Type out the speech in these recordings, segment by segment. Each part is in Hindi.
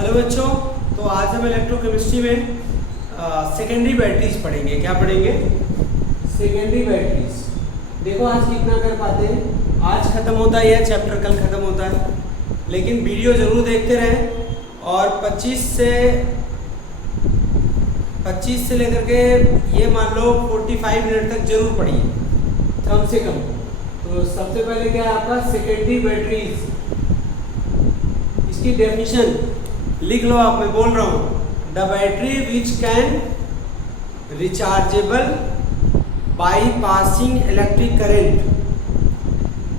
हेलो बच्चों, तो आज हम इलेक्ट्रोकेमिस्ट्री में सेकेंडरी बैटरीज पढ़ेंगे। क्या पढ़ेंगे? Secondary batteries. देखो आज कितना कर पाते हैं। आज खत्म होता है यह चैप्टर, कल खत्म होता है, लेकिन वीडियो जरूर देखते रहें और 25 से लेकर के ये मान लो 45 मिनट तक जरूर पढ़िए कम से कम। तो सबसे पहले क्या है आपका सेकेंडरी बैटरीज, इसकी डेफिनेशन लिख लो आप, मैं बोल रहा हूँ। The battery which can rechargeable by passing electric current.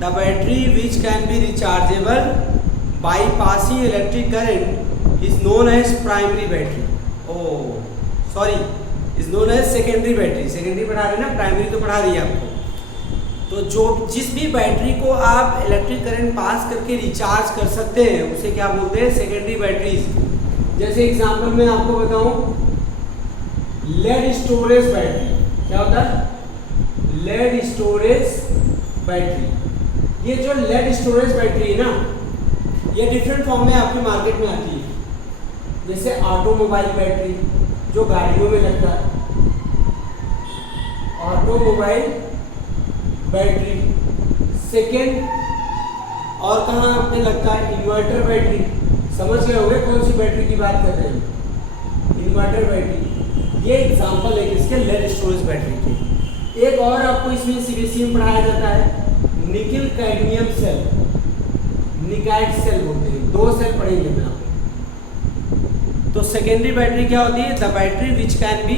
The battery which can be rechargeable by passing electric current is known as primary battery. Oh sorry, is known as secondary battery. Secondary पढ़ा रहे ना, प्राइमरी तो पढ़ा रही है आपको। तो जो जिस भी बैटरी को आप इलेक्ट्रिक करंट पास करके रिचार्ज कर सकते हैं उसे क्या बोलते हैं? Secondary batteries. जैसे एग्जांपल मैं आपको बताऊं, लेड स्टोरेज बैटरी। क्या होता है? Lead storage battery. ये जो लेड स्टोरेज बैटरी है ना, ये डिफरेंट फॉर्म में आपके मार्केट में आती है। जैसे ऑटोमोबाइल बैटरी जो गाड़ियों में लगता है, ऑटोमोबाइल बैटरी। सेकेंड और कहाँ आपने लगता है? Inverter battery. समझ गए होंगे कौन सी बैटरी की बात कर रहे हैं? Inverter battery. ये एग्जांपल है इसके लेड स्टोरेज बैटरी की। एक और आपको इसमें सीबीएसई में पढ़ाया जाता है, निकिल कैडमियम सेल। निकाइड सेल बोलते हैं। 2 सेल पढ़ेंगे मैं आपको। तो सेकेंडरी बैटरी क्या होती है? The battery which can be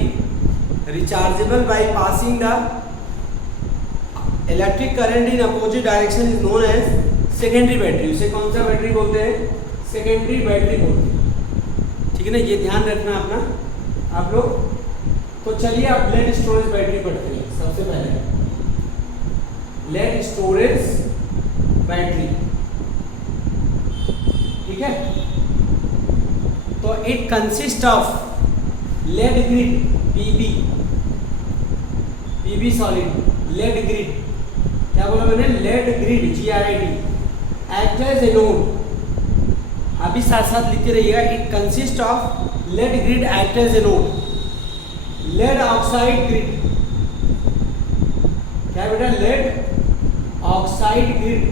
rechargeable by passing the electric current in opposite direction is known as secondary battery. उसे कौन सा बैटरी बोलते हैं? सेकेंडरी बैटरी बोलते हैं। ठीक है ना, ये ध्यान रखना अपना आप लोग। तो चलिए आप लेड स्टोरेज बैटरी पढ़ते हैं। सबसे पहले लेड स्टोरेज बैटरी, ठीक है। तो it consist of lead grid, PB solid, lead grid. क्या बोला मैंने? Lead grid, GRID, act as anode. अभी साथ साथ लिखते रहिएगा। It consist of lead grid act as anode. Lead oxide grid. क्या बेटा? Lead oxide grid.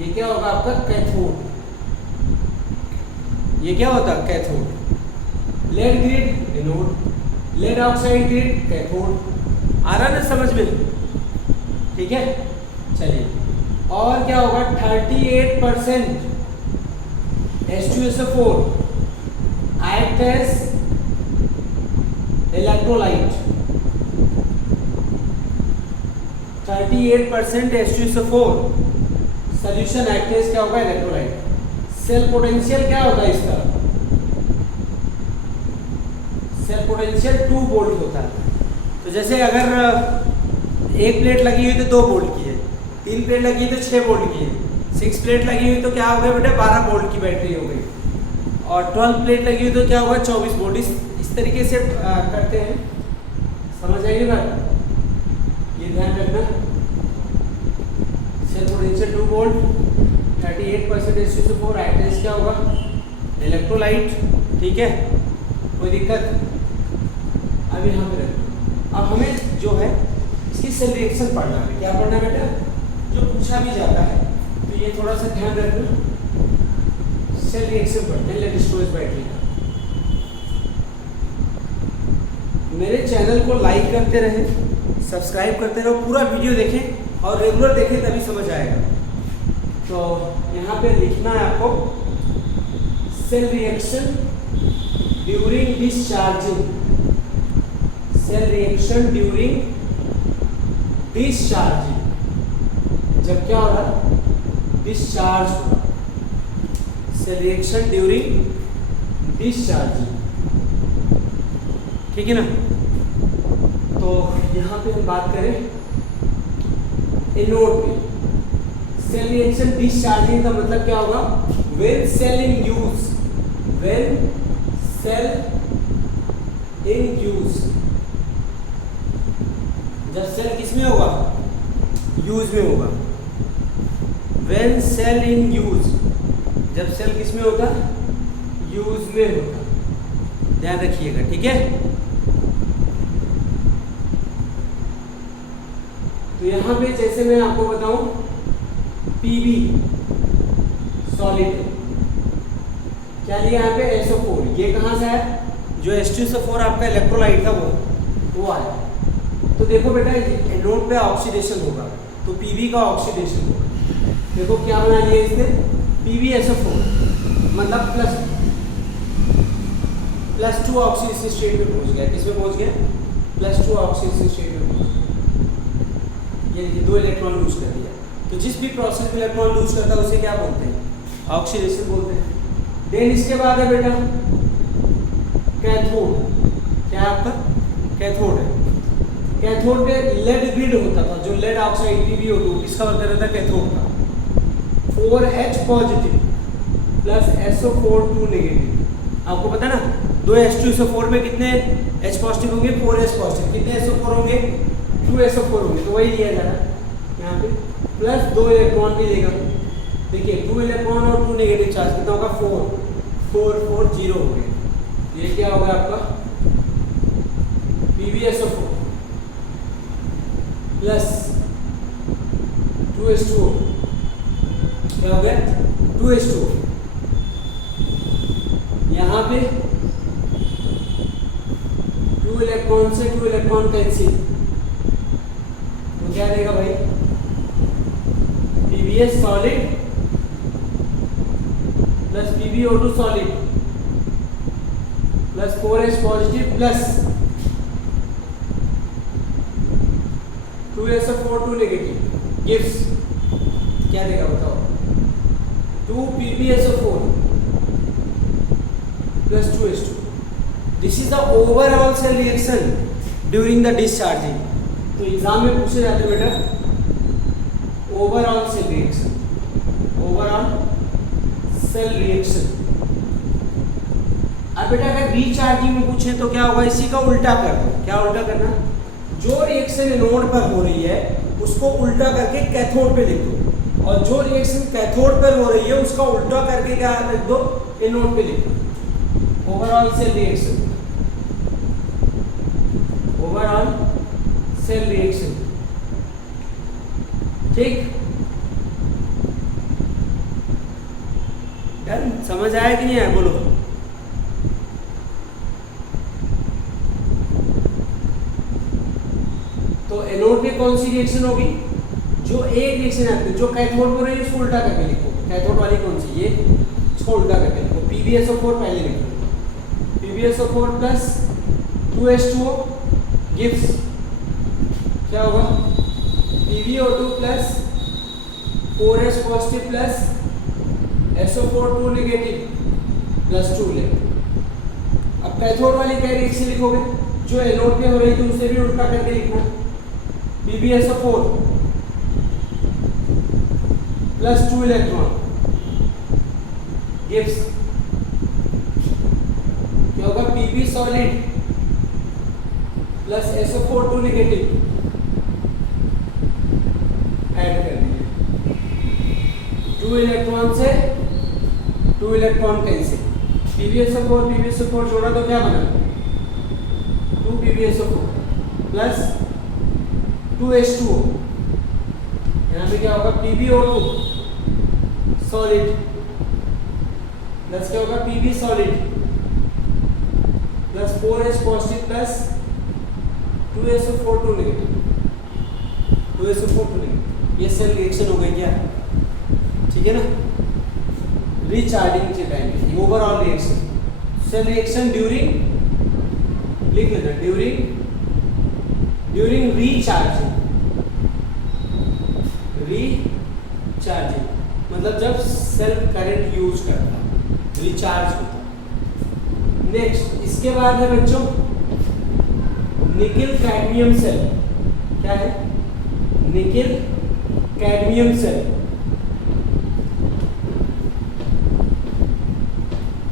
ये क्या होगा आपका? कैथोड। ये क्या होता है? Cathode. Lead grid anode, lead oxide grid cathode. आ रहा ना समझ में? ठीक है, चलिए। और क्या होगा? 38% H2SO4 act as electrolyte. 38% H2SO4 solution act as क्या होगा? इलेक्ट्रोलाइट। सेल पोटेंशियल क्या होता है इसका? सेल पोटेंशियल 2 वोल्ट होता है। तो जैसे अगर एक प्लेट लगी हुई तो 2 वोल्ट की है, 3 प्लेट लगी तो 6 वोल्ट की है, 6 प्लेट लगी हुई तो क्या हो गया बेटा? 12 वोल्ट की बैटरी हो गई। और 12 प्लेट लगी हुई तो क्या होगा? 24 वोल्ट। इस तरीके से करते हैं। समझ आइए बात? ये ध्यान रखना। Cell potential 2 volt, 38% H2SO4 act as क्या होगा? इलेक्ट्रोलाइट। ठीक है, कोई दिक्कत? अब यहाँ पे रखना। अब हमें जो है इसकी सेल रिएक्शन पढ़ना है। क्या पढ़ना है बेटा? जो पूछा भी जाता है, तो ये थोड़ा सा ध्यान रखना। सेल रिएक्शन पढ़ते हैं लेड स्टोरेज बैटरी का। मेरे चैनल को लाइक करते रहें, सब्सक्राइब करते रहो, पूरा वीडियो देखें और रेगुलर देखें, तभी समझ आएगा। तो यहाँ पे लिखना है आपको, cell reaction during discharging. Cell reaction during discharging. जब क्या हो रहा? डिस्चार्ज हो रहा। Cell reaction during discharging. ठीक है ना? तो यहाँ पे हम बात करें एनोड पे। सेल रिएक्शन डिस्चार्जिंग का मतलब क्या होगा? When cell in use, when cell in use. जब सेल किसमें होगा? यूज में होगा। व्हेन सेल इन यूज, जब सेल किस में होता है? यूज में होता है, ध्यान रखिएगा, ठीक है। तो यहाँ पे जैसे मैं आपको बताऊं, पीबी सॉलिड क्या लिया यहाँ पे? SO4। ये कहाँ से है? जो H2SO4 आपका इलेक्ट्रोलाइट था वो आया। तो देखो बेटा, एनोड पे ऑक्सीडेशन होगा, तो पीबी का ऑक्सीडेशन होगा। देखो क्या बना लिया इसने? PbSO4 मतलब +2 ऑक्सीडेशन स्टेट में पहुंच गया। किसमें पहुंच गया? +2 ऑक्सीडेशन स्टेट में पहुंच गया। ये देखिए 2 इलेक्ट्रॉन लूज कर दिया। तो जिस भी प्रोसेस में इलेक्ट्रॉन लूज करता है उसे क्या बोलते हैं? ऑक्सीडेशन बोलते हैं। देन इसके बाद है बेटा कैथोड। क्या आपका? कैथोड है। कैथोड में लेड ग्रिड होता था, जो लेड ऑक्साइड PbO2 किसका वर्क कर रहा था? कैथोड का। 4H positive plus SO4 2 negative. आपको पता है ना, 2 H2SO4 में कितने H पॉजिटिव होंगे? 4H positive. कितने SO4 होंगे? 2 SO4 होंगे। तो वही लिया जा रहा है यहाँ पे, प्लस 2 इलेक्ट्रॉन भी लेगा। देखिए 2 इलेक्ट्रॉन और 2 नेगेटिव चार्ज, कितना होगा? 4 4 0 हो गए। ये क्या होगा आपका? PbSO4 plus 2H2O। क्या हो गया? 2H2O। यहाँ पे 2 इलेक्ट्रॉन से 2 इलेक्ट्रॉन कैंसिल, तो क्या देगा भाई? PbS solid plus PbO2 solid plus 4H positive plus 2SO4 2 negative gives क्या देगा बताओ? 2 PbSO4 plus 2H2। This is the overall cell reaction during the discharging। तो एग्जाम में पूछे जाते बेटा overall cell reaction, overall cell reaction. अब बेटा अगर रीचार्जिंग में पूछे तो क्या होगा? इसी का उल्टा कर दो। क्या उल्टा करना? जो रिएक्शन एनोड पर हो रही है उसको उल्टा करके कैथोड पे लिख दो, और जो रिएक्शन कैथोड पर हो रही है उसका उल्टा करके क्या लिख दो? एनोड पे लिख दो। Overall cell reaction, overall cell reaction, ठीक। डन? समझ आया कि नहीं आया? बोलो। तो एनोड में कौन सी रिएक्शन होगी? जो एक रिएक्शन आती है जो कैथोड पर रही है उसको उल्टा करके लिखो। कैथोड वाली कौन सी? ये, इसको उल्टा करके लिखो। PbSO4 पहले लिखो। PbSO4 प्लस 2H2O गिव्स क्या होगा? PbO2 plus 4H positive plus SO4 2 negative plus 2 electron. अब कैथोड वाली क्या रिएक्शन लिखोगे? जो एनोड पे हो रही थी उसे भी उल्टा करके लिखना। PbSO4 प्लस 2 इलेक्ट्रॉन गिव्स क्या होगा? Pb solid plus SO4 2 negative add कर दिए। 2 इलेक्ट्रॉन से 2 इलेक्ट्रॉन कैंसिल। PbSO4 जोड़ा तो क्या बना? 2 PbSO4 प्लस 2H2O। यहाँ पे क्या होगा? PbO2 सॉलिड प्लस क्या होगा? Pb solid plus 4H positive plus 2SO4 2 negative, 2SO4 2 negative. ये सेल रिएक्शन हो गई क्या? ठीक है ना? रिचार्जिंग के टाइम पे overall reaction, cell reaction during, लिख लेना, ड्यूरिंग रीचार्जिंग। रीचार्जिंग मतलब जब सेल करंट यूज करता है, रिचार्ज होता है। नेक्स्ट इसके बाद है बच्चों निकेल कैडमियम सेल। क्या है? Nickel cadmium cell.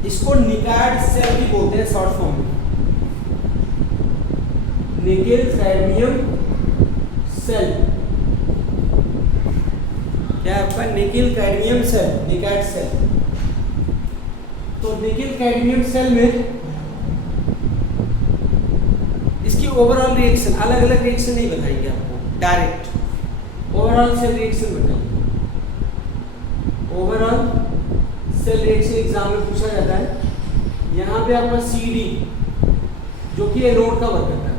इसको निकैड सेल भी बोलते हैं शॉर्ट फॉर्म में। निकेल कैडमियम सेल क्या है आपका? Nickel cadmium cell, NiCad cell. तो निकिल कैडमियम सेल में इसकी ओवरऑल रिएक्शन, अलग अलग रिएक्शन नहीं बताएंगे आपको, डायरेक्ट ओवरऑल सेल रिएक्शन बताएंगे। ओवरऑल सेल रिएक्शन एग्जाम में पूछा जाता है। यहाँ पे आपका CD जो कि एनोड का वर्क करता है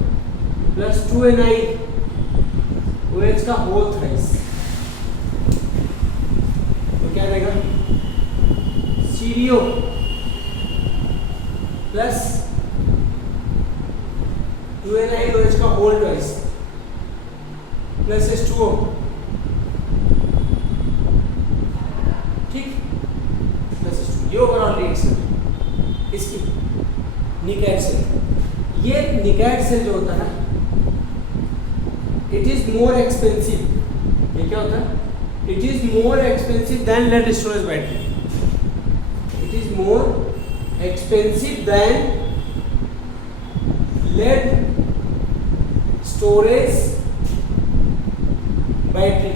प्लस 2NiOH का होल थ्राइस, तो क्या रहेगा CDO प्लस 2NiOH का होल ट्वाइस प्लस H2O, ठीक, प्लस H2O। ये ओवरऑल रिएक्शन है इसकी निकैड सेल। ये निकैड सेल जो होता है इट इज मोर एक्सपेंसिव। ये क्या होता है? It is more expensive than lead storage battery. It is more expensive than lead storage battery.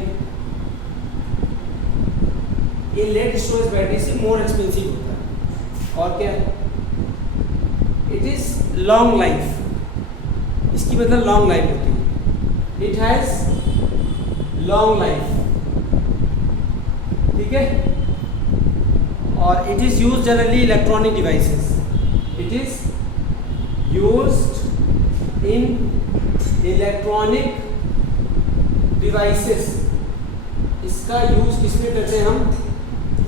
ये लेड स्टोरेज बैटरी से मोर एक्सपेंसिव होता है। और क्या है? It is long life. इसकी मतलब लॉन्ग लाइफ होती है। इट हैज लॉन्ग लाइफ, ठीक है। और it is use generally electronic devices. It is used in electronic devices. इसका यूज किसमें करते हैं हम?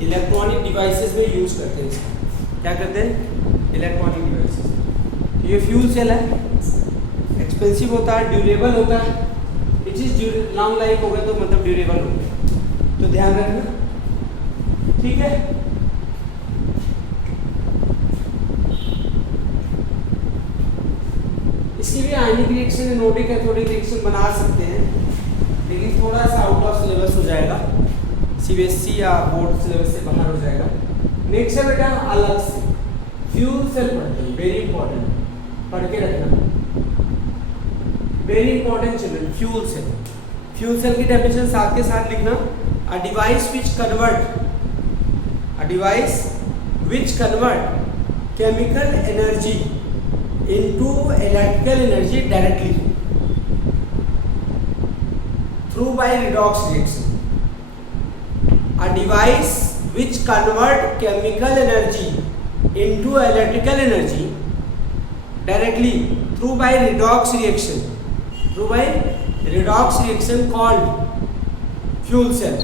इलेक्ट्रॉनिक डिवाइसेस में यूज करते हैं इसका। क्या करते हैं? Electronic devices. तो ये फ्यूल सेल है, एक्सपेंसिव होता है, ड्यूरेबल होता है। इट इज लॉन्ग लाइफ हो गया तो मतलब ड्यूरेबल हो गया, तो ध्यान रखना, ठीक है। इसकी भी आयनिक रिएक्शन, एनोडिक, कैथोडिक रिएक्शन बना सकते हैं, लेकिन थोड़ा सा आउट ऑफ सिलेबस हो जाएगा, CBSE या बोर्ड सिलेबस से बाहर हो जाएगा। नेक्स्ट है बेटा अलग से फ्यूल सेल पढ़ते हैं, वेरी इंपॉर्टेंट, पढ़ के रखना, very important children. Fuel cell, fuel cell की डेफिनेशन साथ के साथ लिखना। A device which convert chemical energy into electrical energy directly through by redox reaction. A device which convert chemical energy into electrical energy directly through by redox reaction called fuel cell।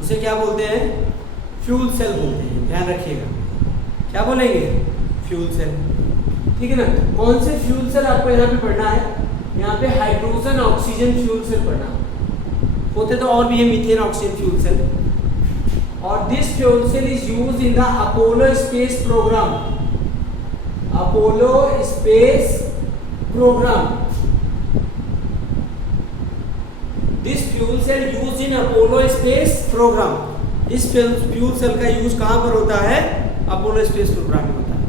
उसे क्या बोलते हैं? फ्यूल सेल बोलते हैं, ध्यान रखिएगा। क्या बोलेंगे? फ्यूल सेल, ठीक है ना। कौन से फ्यूल सेल आपको यहाँ पे पढ़ना है? यहाँ पे हाइड्रोजन ऑक्सीजन फ्यूल सेल पढ़ना होते तो और भी है, मीथेन ऑक्सीजन फ्यूल सेल। और this fuel cell is used in the Apollo space program. Apollo space program, this fuel cell used in Apollo space program. इस फ्यूल सेल का यूज कहां पर होता है? अपोलो स्पेस प्रोग्राम में होता है,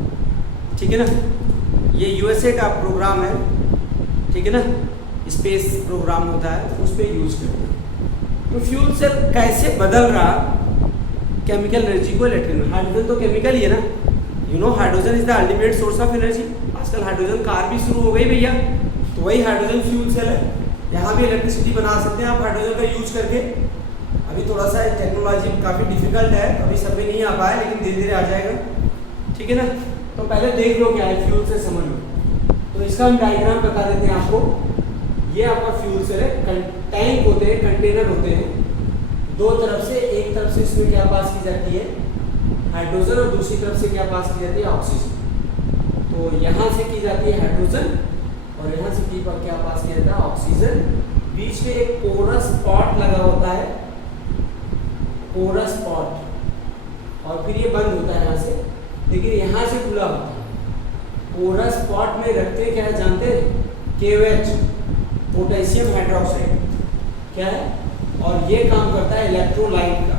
ठीक है ना। ये USA का प्रोग्राम है, ठीक है ना, स्पेस प्रोग्राम होता है, उस पर यूज करते हैं। तो फ्यूल सेल कैसे बदल रहा केमिकल एनर्जी को इलेक्ट्रिकल? हाइड्रोजन तो केमिकल ही है ना, you know hydrogen is the ultimate source of energy. आजकल हाइड्रोजन कार भी शुरू हो गई भैया, तो वही हाइड्रोजन फ्यूल सेल है। यहाँ भी इलेक्ट्रिसिटी बना सकते हैं आप हाइड्रोजन का यूज करके। अभी थोड़ा सा टेक्नोलॉजी काफ़ी डिफिकल्ट है, अभी सब में नहीं आ पाया, लेकिन धीरे धीरे आ जाएगा, ठीक है ना। तो पहले देख लो क्या है फ्यूल से, समझ लो। तो इसका हम डायग्राम बता देते हैं आपको। ये आपका फ्यूल सेल है, टैंक होते हैं, कंटेनर होते हैं, दो तरफ से, एक तरफ से इसमें क्या पास की जाती है? हाइड्रोजन, और दूसरी तरफ से क्या पास की जाती है? ऑक्सीजन। तो यहाँ से की जाती है हाइड्रोजन और यहाँ से क्या पास किया जाता है? ऑक्सीजन। बीच में एक पोरस स्पॉट लगा होता है, पोरस स्पॉट, और फिर ये बंद होता है यहाँ से, लेकिन यहाँ से खुला होता है। पोरस स्पॉट में रखते क्या है जानते हैं? KOH, पोटेशियम हाइड्रोक्साइड, क्या है? और ये काम करता है इलेक्ट्रोलाइट का।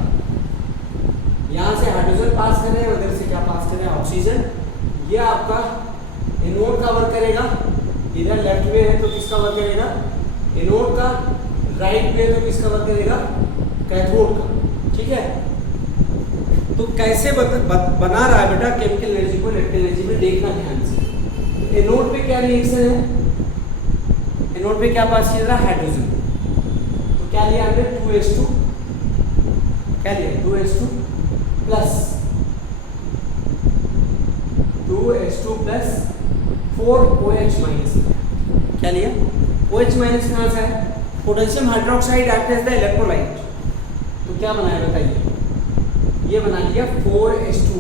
यहाँ से हाइड्रोजन पास कर रहे हैं, उधर से क्या पास कर रहे हैं? ऑक्सीजन। ये आपका एनोड का वर्क करेगा, इधर लेफ्ट में है तो किसका वर्क करेगा? एनोड का। राइट में है तो किसका वर्क करेगा? कैथोड का, ठीक है। तो कैसे बना रहा है बेटा केमिकल एनर्जी को इलेक्ट्रिकल एनर्जी में, देखना ध्यान से। एनोड पे क्या रिएक्शन है, एनोड पे क्या पास किया जा रहा है, हाइड्रोजन। तो क्या लिया हमने 2s2, क्या लिया 2s2 प्लस 4OH माइनस, क्या लिया OH माइनस कहाँ से है, potassium hydroxide act as the electrolyte. तो क्या बनाया बताइए, ये बना लिया 4s2,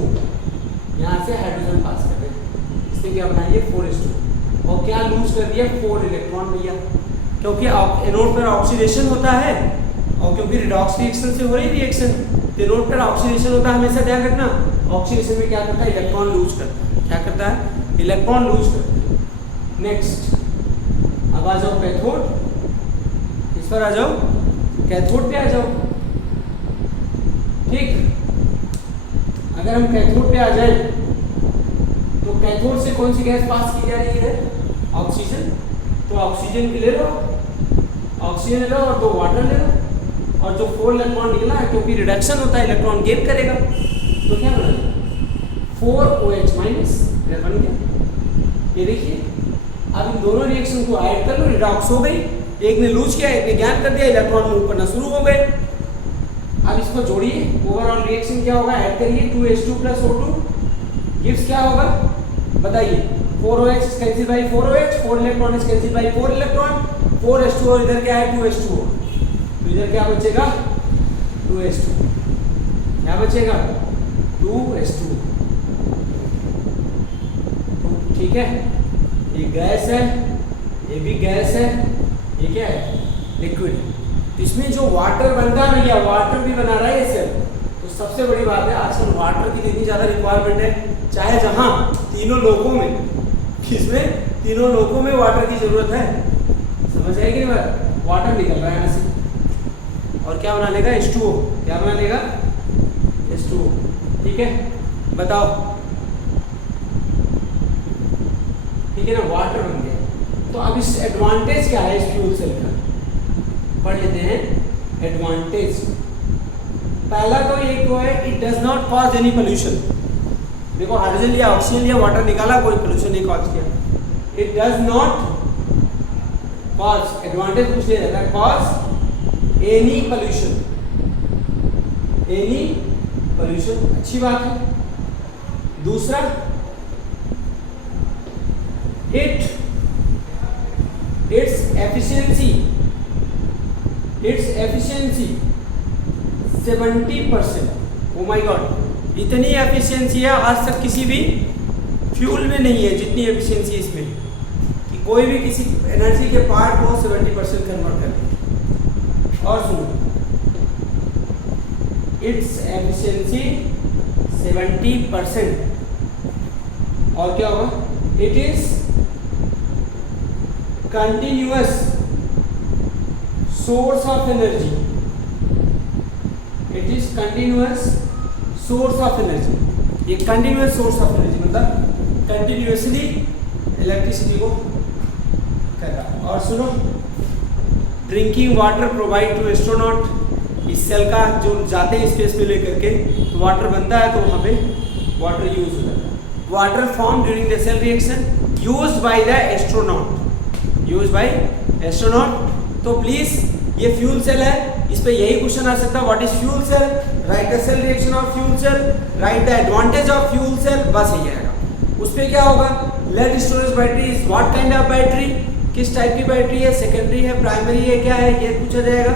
यहाँ से हाइड्रोजन पास कर रहे हैं, इसमें क्या बना लिया 4s2, और क्या लूज कर दिया 4 इलेक्ट्रॉन भैया, क्योंकि एनोड पर ऑक्सीडेशन होता है, और क्योंकि रिडॉक्स रिएक्शन से हो रही रिएक्शन, तो एनोड पर ऑक्सीडेशन होता है, हमेशा ध्यान रखना। ऑक्सीडेशन में क्या करता है, इलेक्ट्रॉन लूज करता है, क्या करता है, इलेक्ट्रॉन लूज करता है। नेक्स्ट, अब आ जाओ कैथोड, इस पर आ जाओ, कैथोड पे आ जाओ। ठीक, अगर हम कैथोड पे आ जाए तो कैथोड से कौन सी गैस पास की जा रही है, ऑक्सीजन। तो ऑक्सीजन ले लो, ऑक्सीजन ले लो और 2 वाटर ले लो, और जो 4 इलेक्ट्रॉन निकला है, क्योंकि रिडक्शन होता है इलेक्ट्रॉन गेन करेगा, तो क्या बना 4OH माइनस बन गया। ये देखिए, अब इन दोनों रिएक्शन को ऐड कर लो, रिडॉक्स हो गई, एक ने लूज किया, एक ने गैन कर दिया, इलेक्ट्रॉन मूव करना शुरू हो गए। अब इसको जोड़िए, ओवरऑल रिएक्शन क्या होगा, ऐड करिए 2s2 प्लस O2 गिव्स क्या होगा बताइए, 4OH is cancel bye 4OH, 4 electron is cancel bye 4 electron, 4s2 और इधर क्या है 2s2, तो इधर क्या बचेगा 2s2, क्या बचेगा 2s2। ठीक है, ये गैस है, ये भी गैस है, ये क्या है लिक्विड। इसमें जो वाटर बनता है भैया, वाटर भी बना रहा है इससे, तो सबसे बड़ी बात है आजकल वाटर की इतनी ज़्यादा रिक्वायरमेंट है, चाहे जहाँ तीनों लोगों में, किसमें तीनों लोगों में वाटर की ज़रूरत है, समझ आएगी ना, वाटर निकल रहा है यहाँ से, और क्या बना लेगा H2O, क्या बना लेगा H2O। ठीक है, बताओ, ठीक है ना, वाटर बन गया। तो अब इस एडवांटेज क्या है इस फ्यूल सेल का, पढ़ लेते हैं एडवांटेज। पहला तो एक तो है, it does not cause any pollution. देखो, हाइड्रोजन लिया, ऑक्सीजन लिया, वाटर निकाला, कोई पोल्यूशन नहीं कॉज किया। It does not cause, advantage पूछ लिया जाता है, cause any pollution, any pollution, अच्छी बात है। दूसरा, its efficiency 70%। Oh my God, इतनी एफिशिएंसी है आज तक किसी भी फ्यूल में नहीं है जितनी एफिशिएंसी इसमें, कि कोई भी किसी एनर्जी के पार्ट को 70% कन्वर्ट कर दे। और सुनो, इट्स एफिशिएंसी 70%, और क्या होगा, it is continuous source of energy, it is continuous source of energy। ये continuous source of energy मतलब continuously इलेक्ट्रिसिटी को कर रहा। और सुनो, drinking water provide to astronaut, इस सेल का जो जाते हैं स्पेस में लेकर के, तो वाटर बनता है, तो वहाँ पे वाटर यूज हो जाता है। Water form during the cell reaction used by the astronaut, use by astronaut. तो प्लीज ये फ्यूल सेल है, इस पे यही क्वेश्चन आ सकता है, what is fuel cell, write the cell reaction of fuel cell, write the advantage of fuel cell, बस यही आएगा। उस पे क्या होगा, lead storage battery is what kind of battery, किस टाइप की बैटरी है, सेकेंडरी है, प्राइमरी है, क्या है, ये पूछा जाएगा,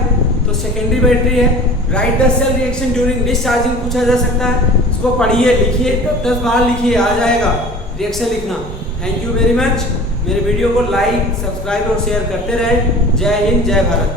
तो सेकेंडरी बैटरी है। Write the cell reaction during discharging पूछा जा सकता है, इसको पढ़िए, लिखिए, 10 बार लिखिए, आ जाएगा रिएक्शन लिखना। Thank you very much. मेरे वीडियो को लाइक, सब्सक्राइब और शेयर करते रहे। जय हिंद, जय भारत।